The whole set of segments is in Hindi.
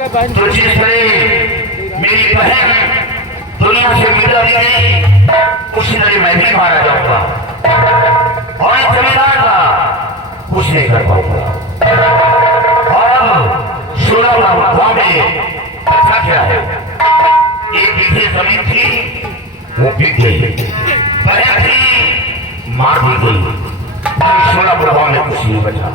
जो जिस तरह मेरी बहन दुनिया से मिटा दी गई, उसी तरह मैं भी मारा जाऊंगा और इस जमींदार का कुछ नहीं कर पाऊंगा। और अब 16 गांव में अच्छा क्या है, एक बीघे जमीन थी वो बिक गई, बहन थी मार दी गई, 16 गांव में कुछ नहीं बचा।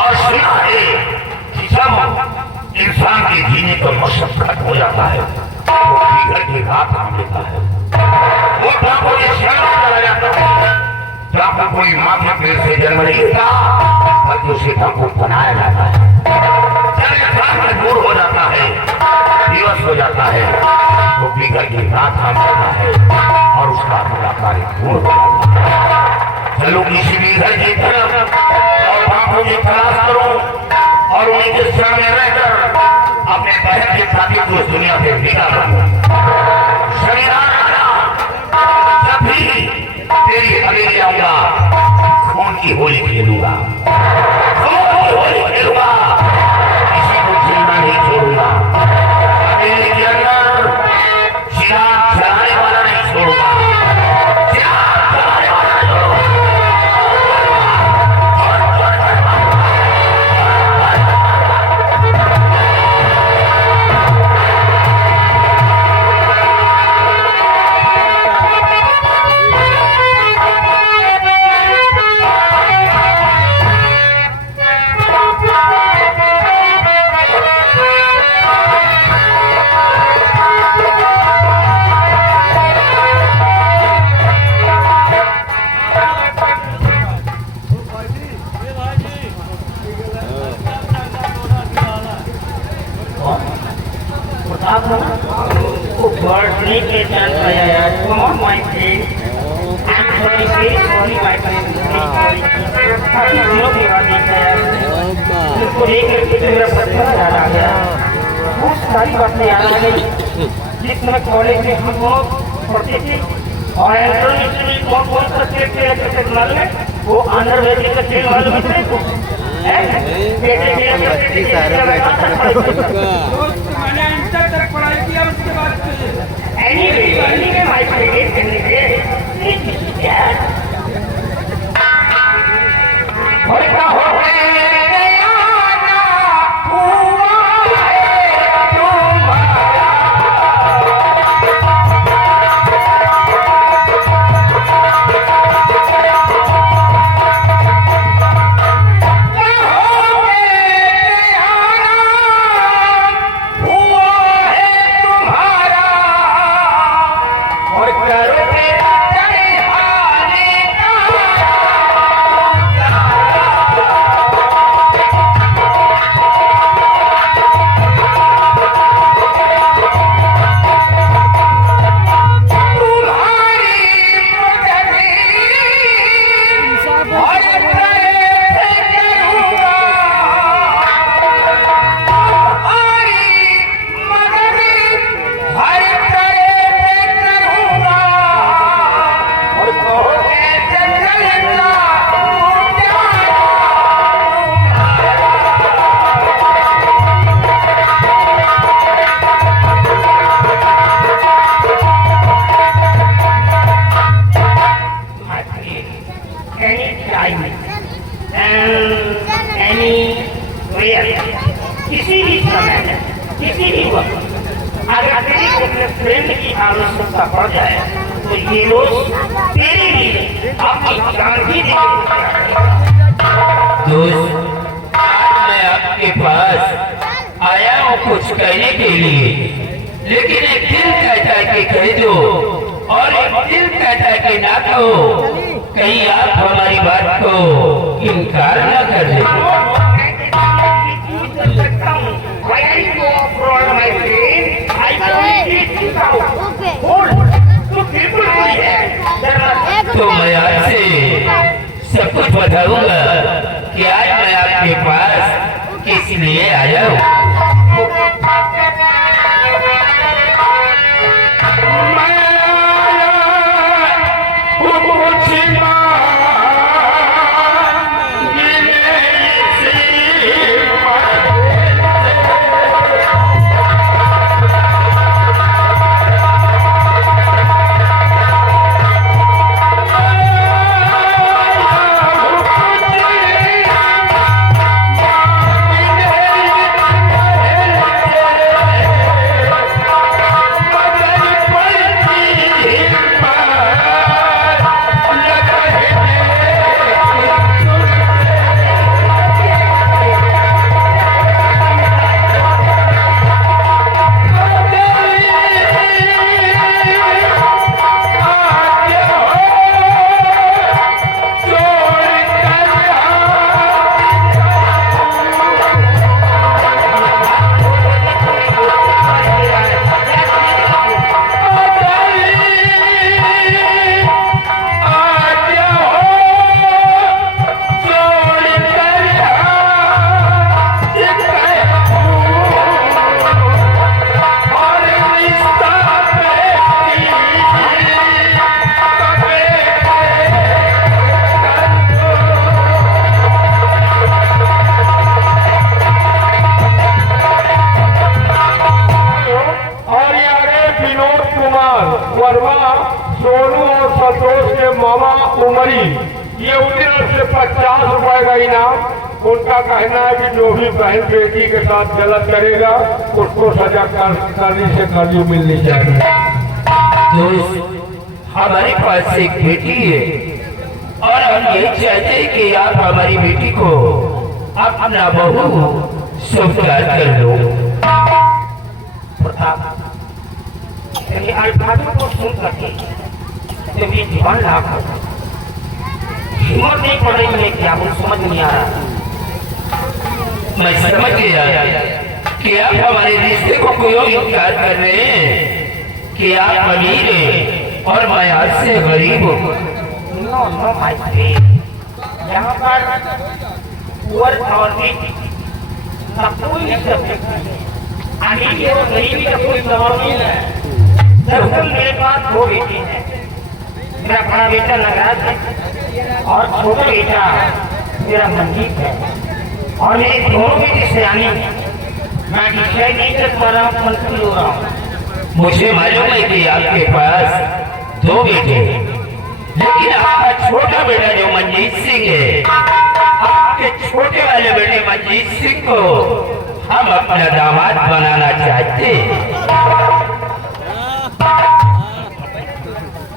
और सुना है कि जब इंसान के जीने का मकसद खत्म हो जाता है वो फिगर की रात थाम लेता है, वो टापू के शहर में चला जाता है। टापू कोई माथा पेड़ से जन्म नहीं लेता बल्कि उसे टापू बनाया जाता है। जब इंसान मजबूर हो जाता है, दिवस हो जाता है, वो फिगर की रात थाम लेता है और उसका पूरा कार्य पूर्ण हो जाता है। चलो किसी भी घर की तरफ और बापों की तलाश करो और उनके शरण में रहकर अपने बहन के साथी को इस दुनिया से विदा करो। जब भी तेरी हवेली आऊंगा, खून की होली खेलूंगा, खून की होली खेलूंगा, किसी को जिंदा नहीं छोड़ूंगा। हवेली के अंदर चिराग जलाने वाला नहीं छोड़ूंगा, चिराग जलाने वाला नहीं छोड़ूंगा। Birthday cake and come on my friend. I'm sorry, sorry my friend. अभी जीरो की बात है, इसको लेकर के मेरा पत्थर याद आ गया। बहुत सारी बातें याद आ गई जिस समय कॉलेज में हम लोग पढ़ते थे और इंटरनेट में कौन सा खेल खेल मालूम है, वो अंडरवेयर का खेल मालूम है को मैंने इंटर तक पढ़ाई किया, उसके बाद anyway my friend होता हो किसी भी समय किसी भी वक्त अगर तेरी अपने फ्रेंड की आवश्यकता पड़ जाए तो ये लोग तेरे लिए अपनी जान भी दे दोस्त, मैं आपके पास आया हूँ कुछ कहने के लिए, लेकिन एक दिल कहता है कि कह दो और एक दिल कहता है कि ना कहो, कहीं आप हमारी बात को इनकार न कर दे। तो मैं आपसे सब कुछ बताऊंगा कि आज मैं आपके पास किस लिए आया हूँ। कुमरी, ये उनकी तरफ से 50 रुपए का इनाम। उनका कहना है कि जो भी बहन बेटी के साथ गलत करेगा उसको सजा करनी से कर्ज मिलनी चाहिए। दोस्त, हमारे पास एक बेटी है और हम ये चाहते हैं कि आप हमारी बेटी को अपना बहू स्वीकार कर लो। प्रताप, तेरे अल्फाजों को सुन करके जब ये दीवान लाख हिम्मत नहीं पड़ रही है, क्या वो समझ नहीं आ रहा। मैं समझ गया कि आप हमारे रिश्ते को क्यों इनकार कर रहे हैं कि आप अमीर हैं और मैं आपसे गरीब हूँ। नो नो माय फ्रेंड, यहाँ पर पुअर और रिच का कोई सब्जेक्ट नहीं है। अमीरी और गरीबी का कोई सवाल नहीं है। दरअसल मेरे पास दो बेटे हैं। मेरा बड़ा बेटा नगराज है और छोटा बेटा मेरा मनजीत है। और मेरी दोनों बेटी सयानी है। मैं डिसाइड नहीं कर पा रहा हूँ, कंफ्यूज हो रहा हूँ। मुझे मालूम है कि आपके पास दो बेटे हैं, लेकिन आपका छोटा बेटा जो मनजीत सिंह है, आपके छोटे वाले बेटे मनजीत सिंह को हम अपना दामाद बनाना चाहते हैं।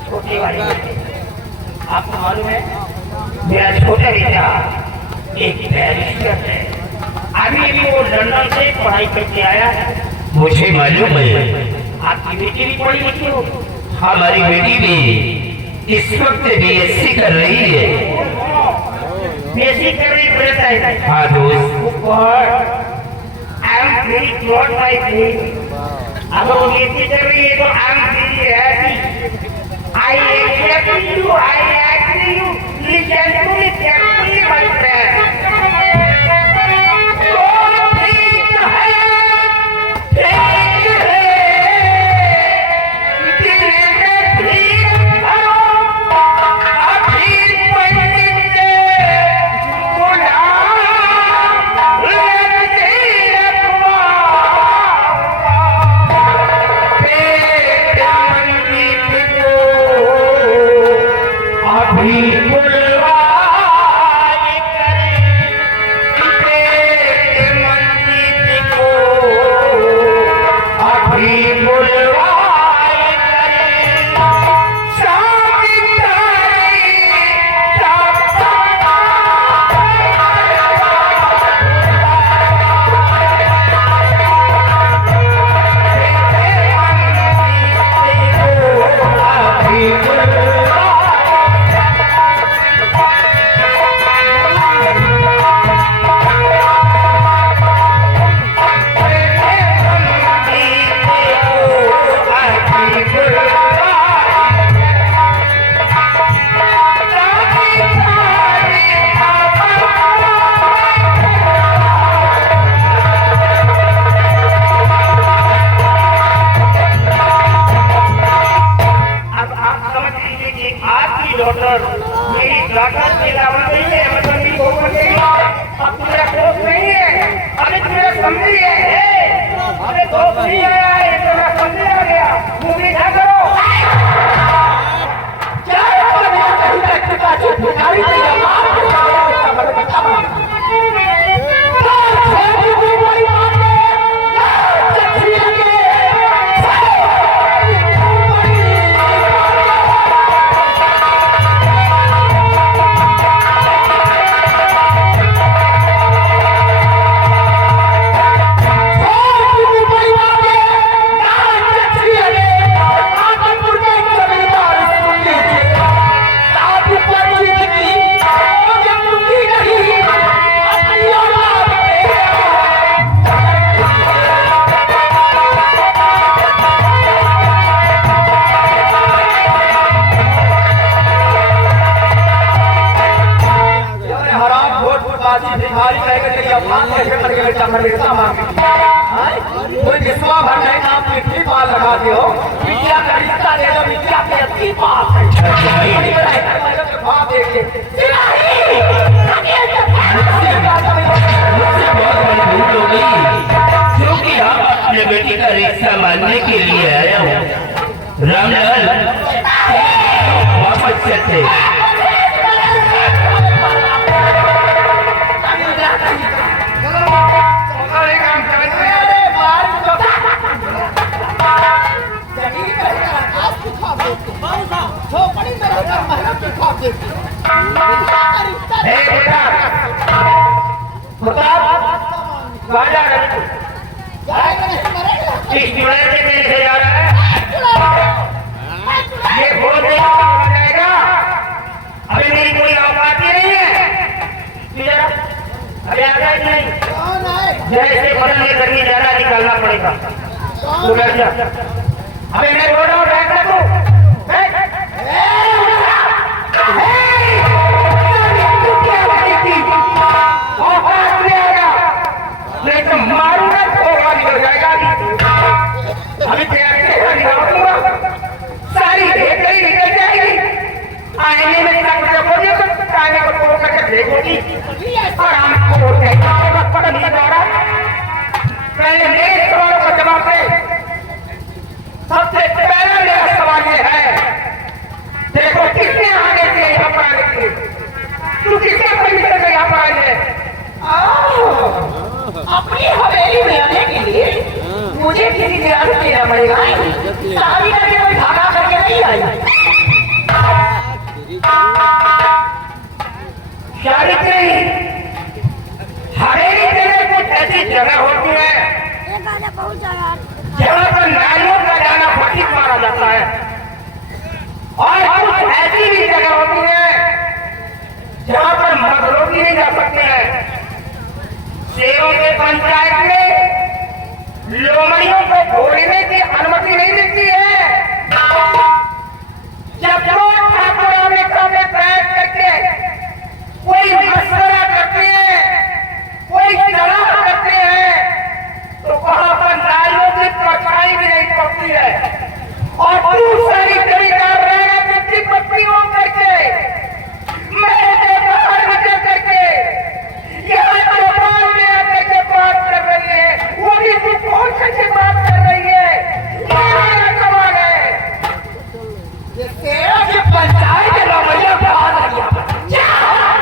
छोटे वाले बेटे, आपको मालूम है मेरा छोटा बेटा एक बैरिस्टर है। अभी भी वो लंदन से पढ़ाई करके आया है। मुझे मालूम है आपकी बेटी भी पढ़ी लिखी हो। हमारी बेटी भी इस वक्त BSc कर रही है। बेसी कर रही है। हाँ दोस्त, I am very proud my friend. अगर वो बेटी कर रही है तो I am very happy. I accept you, I accept you. Listen to me carefully my friend. कोई विश्वा भर नहीं ना आप मिट्टी पाल लगाते हो। मिट्टिया का रिश्ता दे दो, मिट्टिया के अच्छी बात है। क्योंकि हम अपने बेटी का रिश्ता मानने के लिए आया हूँ। रामलाल वापस चलते। हे बेटा बता कहाँ जा रहे हो? इस जुड़े के मेरे से जा रहा है ये बहुत देर हो जाएगा अभी मेरी कोई औकात ही नहीं है अभी आ गया नहीं जैसे बदल में गर्मी ज्यादा निकालना पड़ेगा तो बैठ जा अभी मैं बोल रहा हूँ बैठ जा तू मारूंगा तो निकल जाएगा अभी तैयार निकालूंगा सारी भेड़ निकल जाएगी आईने में देखोगी तो आईने को तोड़ करके देखोगी और हमको पकड़ नहीं जा पहले मेरे सवालों का जवाब दे सबसे पहला मेरा सवाल ये है देखो किसने आने से यहाँ पर आने के तू किसने परमिशन से यहाँ पर आने अपनी हवेली में आने के लिए मुझे किसी की इजाजत लेना पड़ेगा शादी करके कोई भागा करके नहीं आई शादी नहीं हवेली जगह कुछ ऐसी जगह होती है जहाँ पर नारियों का जाना फटीक मारा जाता है और कुछ ऐसी भी जगह होती है जहाँ पर मर्द लोग भी नहीं जा सकते हैं शेरों के पंचायत में लोमड़ियों को घोड़ने की अनुमति नहीं मिलती है जब लोग ठाकुरों में कम प्रयास करके कोई मशवरा करते हैं कोई सलाह करते हैं तो वहां पर नारियों की परछाई भी नहीं पड़ती है और दूसरी खरीदार रहना जितनी पत्तियों करके मैं बाहर निकल करके यहाँ चौपाल में आकर के बात कर रही है वो भी तू कौन से बात कर रही है क्या सवाल है ये तेरा जो पंचायत है लोमड़ियों का हाथ आ गया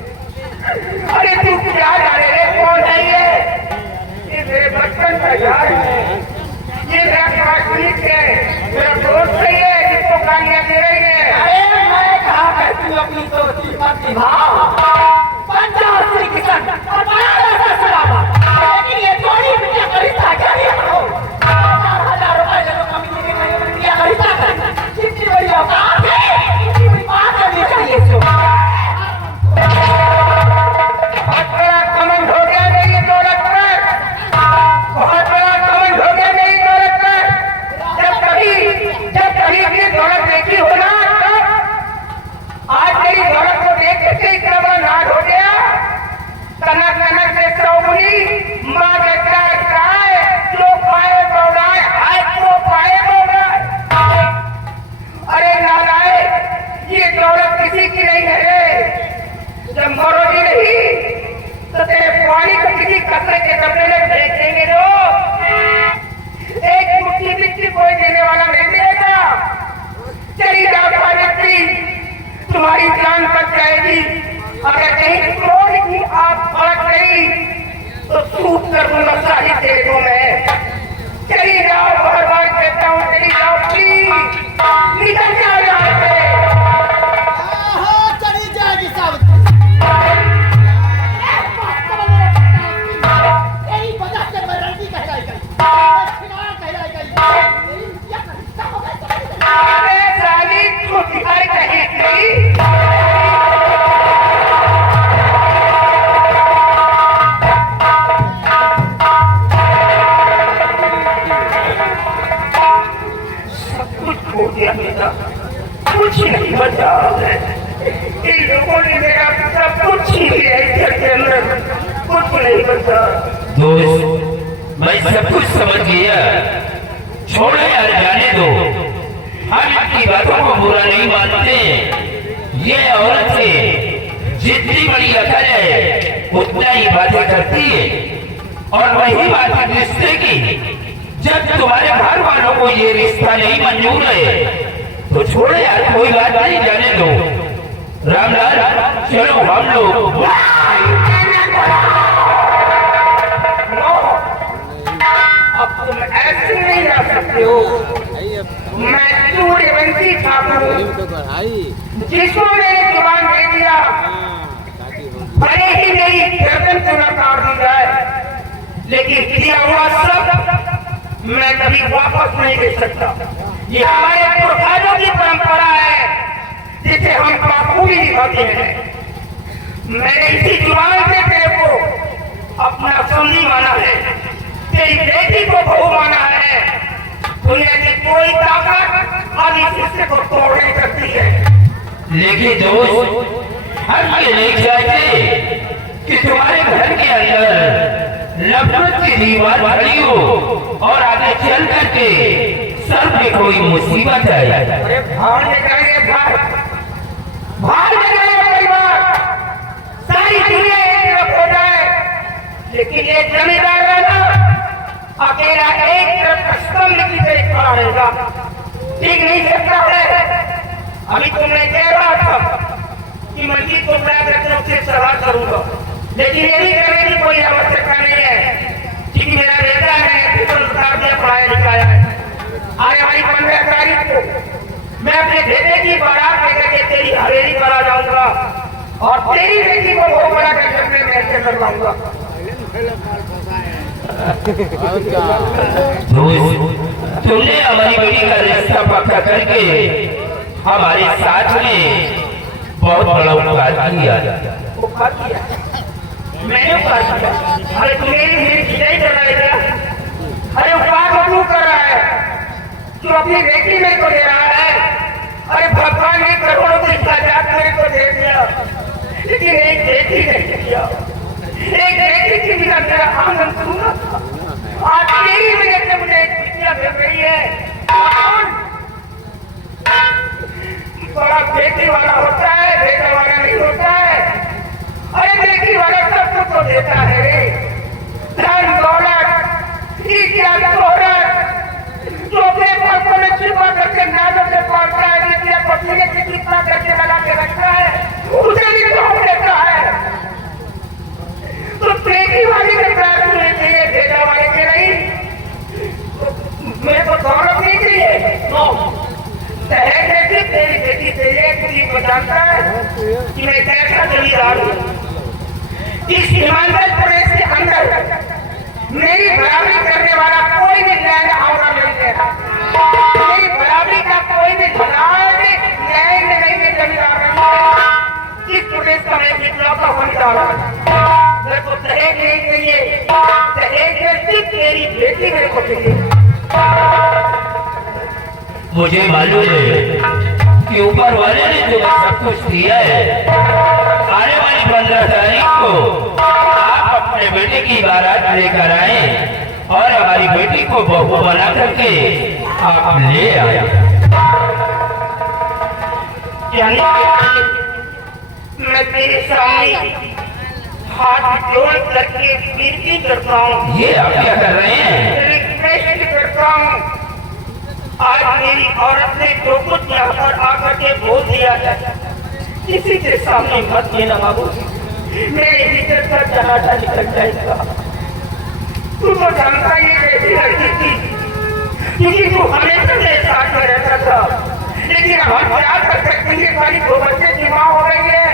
अरे तू क्या जाने रे कौन है ये मेरे बचपन का यार है ये मेरा क्लासमेट है मेरा दोस्त है ये जिसको गालियां दे रही है अरे मैं कहा कहती हूँ अपनी दोस्ती मत निभाओ पंजाब श्री किशन और बड़ा ऐसा सलामा लेकिन ये थोड़ी बिटिया खरीदता क्या नहीं हो 4,000 रुपए जब कमी के बिटिया खरीदता है कितनी बड़ी औकात है कितनी बड़ी बात करनी चाहिए इसको बहुत बड़ा कमेंट हो गया नहीं ये दौलत पर बहुत बड़ा कमेंट हो गया नहीं दौलत पर जब कभी अपनी दौलत देखी हो ना तब आज तेरी दौलत को देख के इतना बड़ा नाश हो गया कनक कनक से चौगुनी माँ बेटा गाय जो पाए बौड़ाए हाय तो पाए बौड़ाए अरे नालायक ये दौलत किसी की नहीं है रे जब मरोगी नहीं तो तेरे पानी को किसी कचरे के डब्बे में फेंक देंगे लोग एक मुट्ठी मिट्टी कोई देने वाला नहीं मिलेगा चली जाओ सावित्री तुम्हारी जान बच जाएगी अगर कहीं क्रोध की आग भड़क गई तो सूट कर दूंगा सारी तेरे को मैं चली जाओ बार बार कहता हूँ चली जाओ प्लीज निकल जाओ यहाँ से चली जाएगी सावित्री यही वजह से मैं रणजी कहलाई गई कहलाई गई अरे साली तू बिहार कहीं गई सब कुछ खो दिया बेटा कुछ नहीं बचा है इन लोगों ने मेरा सब कुछ छीन लिया इस घर के अंदर कुछ नहीं बचा दोस्त मैं सब कुछ समझ गया छोड़ो यार जाने दो हम इनकी बातों को बुरा नहीं मानते ये औरत है जितनी बड़ी अकल है उतना ही बातें करती है और वही बात है रिश्ते की जब तुम्हारे घर वालों को ये रिश्ता नहीं मंजूर है तो छोड़ो यार कोई बात नहीं जाने दो रामलाल, चलो हम लोग। नो, अब तुम ऐसे नहीं जा सकते हो। मैं सूर्यवंशी ठाकुर हूँ, जिसको मैंने जुबान दे दिया, भले ही मेरी गर्दन क्यों न काट दी जाए, लेकिन किया हुआ सब मैं कभी वापस नहीं ले सकता। ये हमारे पुरखाओं की परंपरा है, जिसे हम बाखूबी निभाते हैं। मैंने इसी जुबान से तेरे को अपना संगी माना है, तेरी बेटी को बहू माना है। दुनिया की कोई ताकत अब इस रिश्ते को तोड़ नहीं सकती है। लेकिन दोस्त, हम ये नहीं चाहते कि तुम्हारे घर के अंदर नफरत की दीवार खड़ी हो और आगे चल करके सर पे कोई मुसीबत आए। अरे भाड़ में जाएंगे, भाड़ में जाएगा परिवार, सारी दुनिया एक तरफ हो जाए, लेकिन ये जमींदार रहना अकेला एक तरफ का स्तंभ की तरह खड़ा रहेगा। ठीक नहीं सकता है। अभी तुमने कह रहा था कि मंदिर को मैं अपने से सलाह करूंगा, लेकिन ये भी करने की कोई आवश्यकता नहीं है, क्योंकि मेरा बेटा है संस्कार में पढ़ाया लिखाया है। आने वाली 15 तारीख को मैं अपने बेटे की बारात लेकर के तेरी हवेली पर आ जाऊंगा और तेरी बेटी को बहुत बड़ा करके मैं महल कर लाऊंगा। तुमने हमारी बेटी का रिश्ता पक्का करके हमारे साथ में बहुत बड़ा उपकार किया। उपकार किया? मैंने उपकार किया? अरे तुम्हें मेरी खिलाई कर रहा है क्या? अरे उपकार तो तू कर रहा है, तू अपनी बेटी मेरे को दे रहा है। अरे भगवान ने करोड़ों की जायदाद मेरे को दे दिया, लेकिन एक बेटी नहीं दिया। एक बेटी की बिना मेरा आंगन सुना था। आज तेरी वजह से मुझे एक बिटिया मिल रही है। बड़ा बेटी वाला होता है, बेटा वाला नहीं होता है। अरे बेटी वाला सब कुछ तो देता है रे, धन दौलत, क्या जो अपने पर्दों में छिपा करके नाजों से पड़ता है, बेटिया पसीने से कितना करके लगा के रखता है, उसे भी कौन देता है? तो बेटी वाले के प्यार होने चाहिए, बेटा वाले के नहीं। मेरे को दौलत नहीं चाहिए, नो। तेरी बेटी चाहिए, तुझे बताता है कि मैं कैसा जमींदार हूँ। इस हिमाचल प्रदेश के अंदर मेरी बराबरी करने वाला कोई भी लैंड हाउस नहीं है। मेरी बराबरी का कोई भी लैंड नहीं है, जमींदार नहीं है। इस प्रदेश का मैं इकलौता जमींदार हूँ। मेरे को दहेज नहीं चाहिए, दहेज में सिर्फ तेरी बेटी मेरे को चाहिए। मुझे मालूम है कि ऊपर वाले ने तुम्हें सब कुछ दिया है। आने वाली 15 तारीख को आप अपने बेटे की बारात लेकर आए और हमारी बेटी को बहू बना करके आप ले आए। यानी मैं तेरे सामने हाथ जोड़ करके विनती करता हूँ। ये आप क्या कर रहे हैं? रिक्वेस्ट करता हूँ, आज मेरी औरत ने जो कुछ यहाँ पर आकर के बोल दिया है, किसी के सामने मत देना बाबू, मेरे भीतर का चनाटा निकल जाएगा। तू तो जानता ये कैसी लड़की थी, क्योंकि तू हमेशा मेरे साथ में रहता था, लेकिन हम क्या कर सकते हैं? खाली 2 बच्चे की माँ हो गई है।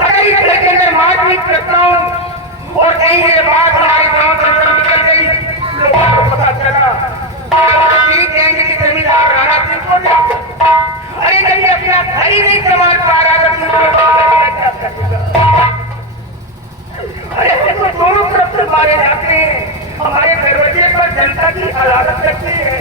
अरे इस लड़के में मारपीट करता हूँ और कहीं मेरे बात हमारे गाँव से निकल गई, लोगों को पता चला कि जमींदार राणा सिंह को ले। अरे कभी अपना घर ही नहीं संभाल पा रहा था। अरे देखो दोनों तरफ से मारे जाते हैं, हमारे दरवाजे पर जनता की अदालत लगती है।